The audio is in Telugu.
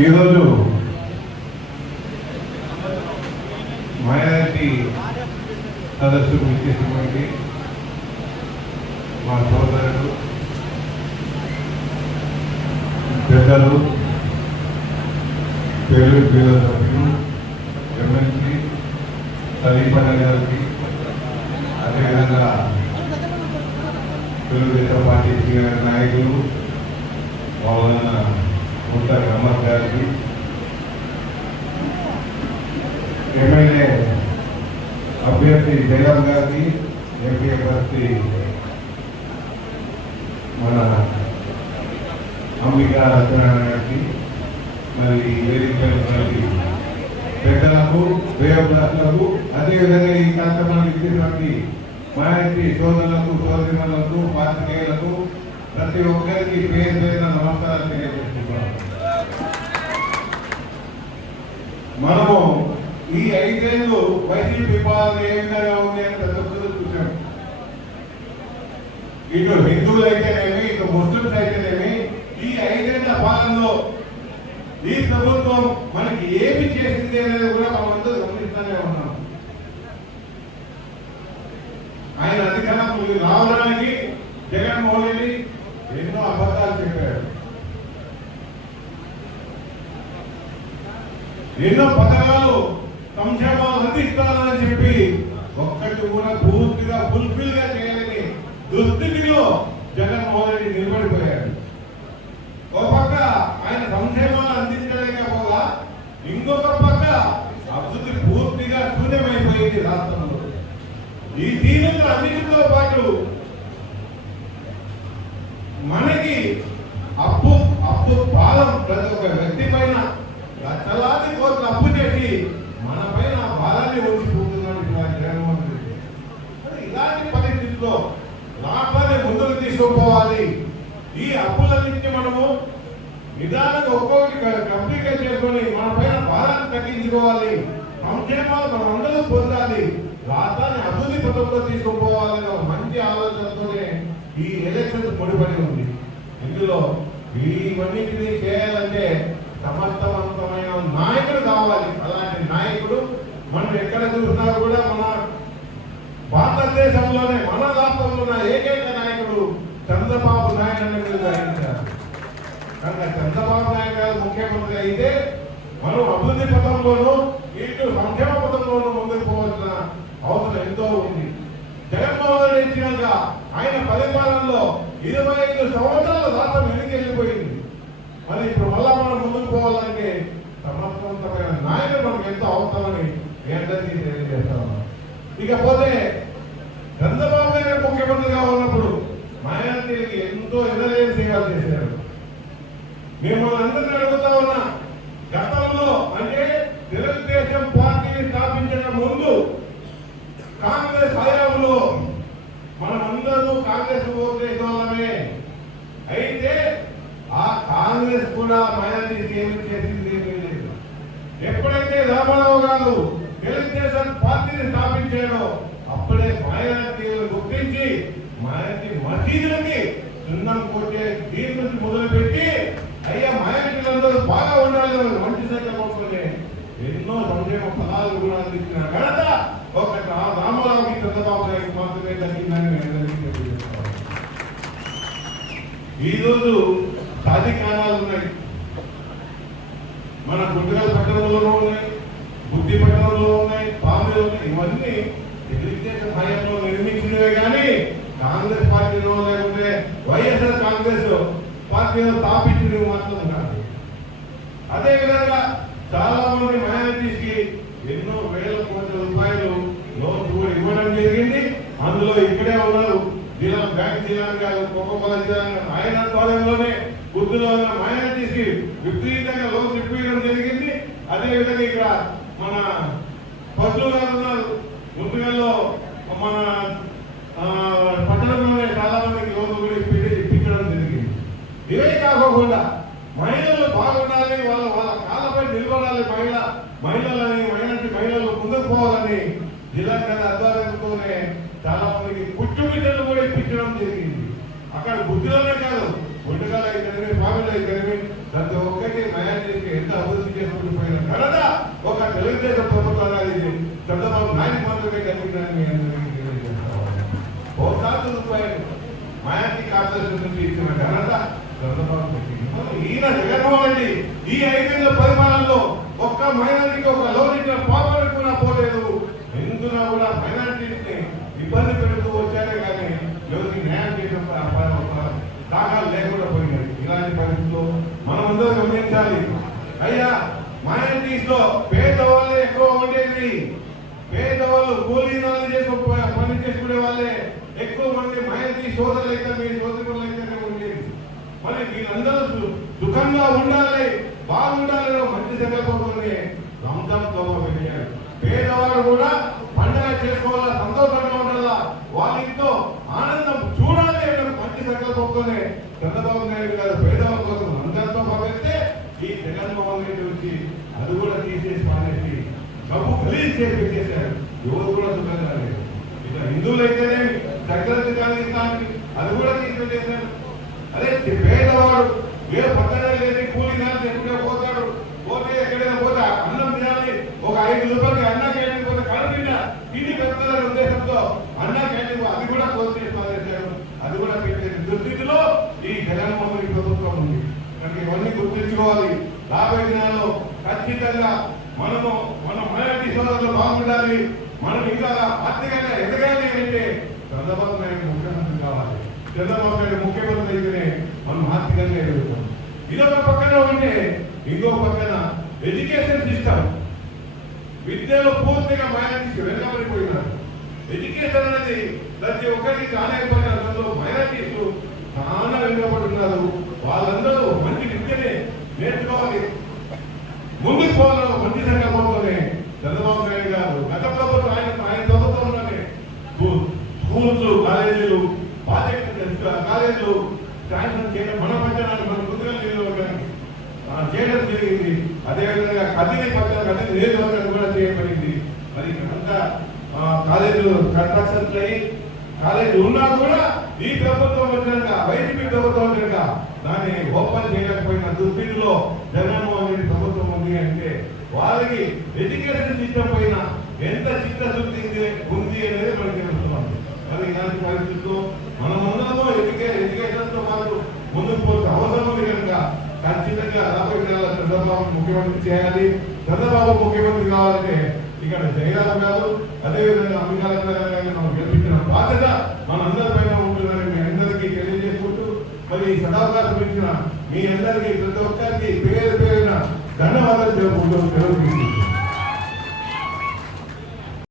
ఈరోజు మైనారిటీ సదస్సుకు ఇచ్చేటువంటి మా సోదరుడు పెద్దలు తెలుగు బీద సభ్యులు ఎమ్మెల్సీ సలీపన్న గారికి అదేవిధంగా తెలుగుదేశం పార్టీ నాయకులు మౌలానా ముత్తార్ అహ్మద్ గారికి ఎమ్మెల్యే అభ్యర్థి జయరామ్ గారికి ఎంపీ అభ్యర్థి మన అంబికా సత్యనారాయణ గారికి మరి వేదికలకి పెద్దలకు దేవదాసులకు అదేవిధంగా ఈ కార్యక్రమానికి ఇచ్చినటువంటి మాయతి సోదరులకు సోదరిమలకు పాత్రికేయులకు ప్రతి ఒక్కరికి పేరు పేరున నమస్కారం తెలియజేస్తున్నాను. మనము ఈ ఐదేళ్ళు వైసీపీ పాలన ఏ విధంగా ఉంది అని ప్రతి ఒక్కరు చూసాం ఇటు హిందువులు అయితేనేమి ఇటు ముస్లింస్ అయితేనేమి ఈ ఐదేళ్ళ పాలనలో ఈ ప్రభుత్వం మనకి ఏమి చేసింది అనేది కూడా మనమంతా గమనిస్తూనే ఉన్నాం. ఆయన అధికారంలోకి రావడానికి జగన్మోహన్ ఎన్నో అబద్ధాలు చెప్పాడు. ఎన్నో పథకాలు సంక్షేమాలు అందిస్తానని చెప్పి ఒక్కటి కూడా పూర్తిగా ఫుల్గా చేయాలని దుస్థితిలో జగన్మోహన్ రెడ్డి నిలబడిపోయాడు ఒక పక్క ఆయన సంక్షేమాలు అందించలేకపోగా ఇంకొక పక్క అభివృద్ధి పూర్తిగా శూన్యమైపోయింది రాష్ట్రంలో ఈ దీనిలో అన్నిటితో పాటు మనకి అప్పు అప్పు భారం ప్రతి ఒక్క వ్యక్తి పైన లక్షలాది కోట్లు అప్పు చేసి మన పైన ఆ భారాన్ని ఉంచిపోతున్నాడు జగన్మోహన్ రెడ్డి. ఇలాంటి పరిస్థితుల్లో రాష్ట్రాన్ని ముందుకు తీసుకుపోవాలి. ఈ అప్పులన్నింటినీ మనము నిదానంగా ఒక్కొక్కటి కంప్లికేట్ చేసుకొని మన పైన భారాన్ని తగ్గించుకోవాలి. సంక్షేమాలు మనం అందరూ పొందాలి. రాష్ట్రాన్ని అభివృద్ధి పథంలో తీసుకుపోవాలనే ఒక మంచి ఆలోచనతోనే ఈ ఎలక్షన్స్ ముడిపడి ఉంది. ఇందులో ఇవన్నిటినీ చేయాలంటే సమర్థవంతమైన నాయకుడు కావాలి. అలాంటి నాయకుడు మనం ఎక్కడ చూసినా కూడా మన భారతదేశంలోనే మన రాష్ట్రంలో ఉన్న ఏకైక నాయకుడు చంద్రబాబు నాయుడు అని గ్రహించారు కనుక చంద్రబాబు నాయుడు గారు ముఖ్యమంత్రి అయితే మనం అభివృద్ధి పథంలోనూ ఇటు సంక్షేమ పథంలోనూ ముందుకు పోవాల్సిన అవసరం ఎంతో ఉంది. జగన్మోహన్ రెడ్డి ఆయన పరిపాలనలో ఇరవై ఐదు సంవత్సరాల దాకా వెనక్కి వెళ్ళిపోయింది. మరి ఇప్పుడు మళ్ళా మనం ముందుకు పోవాలంటే సమర్థవంతమైన నాయకుడు మనకు ఎంతో అవసరమని మీ అందరికీ తెలియజేస్తాను ఇకపోతే చంద్రబాబు నాయుడు ముఖ్యమంత్రిగా ఉన్నప్పుడు మైనార్టీలకి ఎంతో ఎనలేని సేవలు చేశారు. మిమ్మల్ని అందరినీ అడుగుతా ఉన్నా గతంలో అంటే తెలుగుదేశం పార్టీని స్థాపించిన ముందు కాంగ్రెస్ హయాంలో మనమందరూ కాంగ్రెస్ ఓట్లేసిన వాళ్ళమే అయితే ఆ కాంగ్రెస్ కూడా మైనారిటీకి ఏమి చేసింది ఏమీ లేదు కనబడవు రామారావు గారు తెలుగుదేశం పార్టీని స్థాపించాడో అప్పుడే మైనారిటీలు గుర్తించి మైనారిటీ మసీదులకి సున్నం కొట్టే దీని నుంచి మొదలుపెట్టి అయ్యా మైనారిటీలందరూ బాగా ఉండాలి మంచి సంఖ్య కోరుకునే ఎన్నో సంక్షేమ పదాలు కూడా అందించిన ఘనత ఒక రామారావుకి చంద్రబాబు నాయుడు మాత్రమే తగ్గిందని నేను ఈరోజు సాధికారాలు ఉన్నాయి. మన గుంటగల పట్టణంలోనూ ఉన్నాయి. బుద్ధి ఉన్నాయి పాములో ఉన్నాయి ఇవన్నీ తెలుగుదేశం హయాంలో నిర్మించినవే కానీ కాంగ్రెస్ పార్టీలో లేకుంటే వైఎస్ఆర్ కాంగ్రెస్ పార్టీలో స్థాపించినవి మాత్రం కాదు. అదే విధంగా చాలా మంది మైనారిటీస్కి ఎన్నో వేల కోట్ల రూపాయలు లోన్స్ కూడా ఇవ్వడం జరిగింది. అందులో ఇక్కడే ఉన్నారు జిల్లా బ్యాంక్ జిల్లా గారు కోకోకోల జిల్లా ఆయన ఆధ్వర్యంలోనే గుర్తులో ఉన్న మైనారిటీస్కి విపరీతంగా లోన్స్ ఇప్పించడం జరిగింది. అదే విధంగా ఇక్కడ మన పద్దు గారు ఉన్నారు. ముందుగాలో మన పట్టణంలోనే చాలా మందికి లోన్స్ కూడా ఇప్పించి ఇప్పించడం జరిగింది. ఇవే కాకుండా మహిళలు బాగుండాలి వాళ్ళ వాళ్ళ కాళ్ళపై నిలబడాలి మహిళ మహిళలని మైనార్టీ మహిళలు ముందుకు పోవాలని జిల్లా గారి ఆధ్వర్యంతోనే చాలా మందికి కుట్టు బిడ్డలు కూడా ఇప్పించడం జరిగింది. అక్కడ బుద్ధిలోనే కాదు గుంటకాలు అయితేనేమి ఫ్యామిలీ అయితేనేమి ప్రతి ఒక్కటి మయాన్ని ఎంత అభివృద్ధి చేసుకుంటూ పోయిన ఘనత ఒక తెలుగుదేశం ప్రభుత్వం చంద్రబాబు నాయుడు మాత్రమే కలిగిందని కోట్లాది రూపాయలు. మైనార్టీ కార్పొరేషన్ నుంచి ఇచ్చిన ఘనత చంద్రబాబు ఈయన జగన్మోహన్ రెడ్డి ఈ ఐదేళ్ళ పరిమాణంలో ఒక్క మైనారిటీకి ఒక లోన్ ఇచ్చిన పాపలు కూడా పోలేదు. ఎందున కూడా మైనారిటీని ఇబ్బంది పెడుతూ వచ్చారే కానీ ఎవరికి న్యాయం చేయడం దాఖలు లేకుండా పోయినాయి. ఇలాంటి పరిస్థితుల్లో మనం అందరూ గమనించాలి అయ్యా మైనారిటీస్లో పేదవాళ్ళే ఎక్కువ ఉండేది పేదవాళ్ళు కూలీనాలు చేసుకునే పని చేసుకునే వాళ్ళే ఎక్కువ మంది మైనారిటీ సోదరులు అయితే మీ సోదరులు అయితేనే ఉండేది మరి వీళ్ళందరూ సు- సుఖంగా ఉండాలి బాగుండాలి మంచి సంకల్పంతోనే రంజాన్ తోమ పేదవారు కూడా పండుగ చేసుకోవాలా సంతోషంగా ఉండాలా? వాళ్ళ ఆనందం చూడాలి అనే మంచి సంకల్పంతోనే చంద్రబాబు నాయుడు గారు పేదవాళ్ళ కోసం రంజాన్ తోమ పెడితే ఈ జగన్మోహన్ రెడ్డి వచ్చి అది కూడా తీసేసి మానేసి డబ్బు రిలీజ్ చేసి పెట్టేశారు. ఎవరు కూడా సుఖంగా లేదు. ఇక హిందువులు అయితేనేమి చక్రవర్తి అది కూడా తీసుకెళ్ళేశారు అదే పేదవాడు ఏ పక్కన లేని కూలి నాలు చెప్పుకుంటే పోతాడు. పోతే ఎక్కడైనా పోతే. అన్నం తినాలి. ఒక ఐదు రూపాయలు అన్న క్యాంటీన్ పోతే కడుపుంటా తిండి పెడతారనే ఉద్దేశంతో అన్న క్యాంటీన్ అది కూడా కోసి పారేశారు అది కూడా పెట్టే దుస్థితిలో ఈ జగన్మోహన్ ప్రభుత్వం ఉంది. కనుక ఇవన్నీ గుర్తించుకోవాలి. రాబోయే దినాల్లో ఖచ్చితంగా మనము మన మైనార్టీ సోదరులు బాగుండాలి. మనం ఇంకా ఆర్థికంగా ఎదగాలి అంటే చంద్రబాబు నాయుడు ముఖ్యమంత్రి కావాలి. చంద్రబాబు నాయుడు ముఖ్యమంత్రి అయితేనే మనం ఆర్థికంగా ఎదుగుతాం. ఇదొక పక్కన ఉంటే ఇంకో పక్కన ఎడ్యుకేషన్ సిస్టమ్. విద్యలో పూర్తిగా మైనార్టీస్ వెనకబడిపోయినారు. ఎడ్యుకేషన్ అనేది ప్రతి ఒక్కరికి కాలేకపోయిన అందులో మైనార్టీస్ చాలా వెనుకబడుతున్నారు వాళ్ళందరూ మంచి విద్యనే నేర్చుకోవాలి. ముందుకు పోవాలని మంచి సంకల్పంతోనే చంద్రబాబు నాయుడు గారు గత ప్రభుత్వం ఆయన ఆయన ప్రభుత్వంలోనే స్కూల్స్ కాలేజీలు ప్రాజెక్టు కాలేజీలు శాంక్షన్ చేయడం మన పట్టణాలు మన ముందుగా లేదు ఆ, చేయడం జరిగింది. అదేవిధంగా కదిలి పట్టణ కదిలి నియోజకవర్గం కూడా చేయబడింది. మరి అంతా కాలేజీలు కన్స్ట్రక్షన్స్ అయ్యి కాలేజీ ఉన్నా కూడా ఈ ప్రభుత్వం వచ్చినాక వైసీపీ ప్రభుత్వం వచ్చినాక దాన్ని ఓపెన్ చేయలేకపోయిన దుస్థితిలో జగన్మోహన్ రెడ్డి ప్రభుత్వం ఉంది అంటే వాళ్ళకి ఎడ్యుకేషన్ సిస్టమ్ పైన ఎంత చిత్తశుద్ధి ఉంది- అనేది మనకి తెలుస్తుంది. మరి ఇలాంటి పరిస్థితుల్లో మనమందరము ఎడ్యుకే ఎడ్యుకేషన్తో పాటు ముందుకు పోతే అవసరం ఉంది కనుక ఖచ్చితంగా రాబోయే దినాల్లో చంద్రబాబు ముఖ్యమంత్రి చేయాలి. చంద్రబాబు ముఖ్యమంత్రి కావాలంటే ఇక్కడ జయరాం గారు అదేవిధంగా అమితాల మనం గెలిపించిన బాధ్యత మనందరిపైన ఉంటుందని మీ అందరికీ తెలియజేసుకుంటూ మరి ఈ సదావకాశం ఇచ్చిన మీ అందరికీ ప్రతి ఒక్కరికి పేరు పేరున ధన్యవాదాలు తెలుపుకుంటూ తెలుగు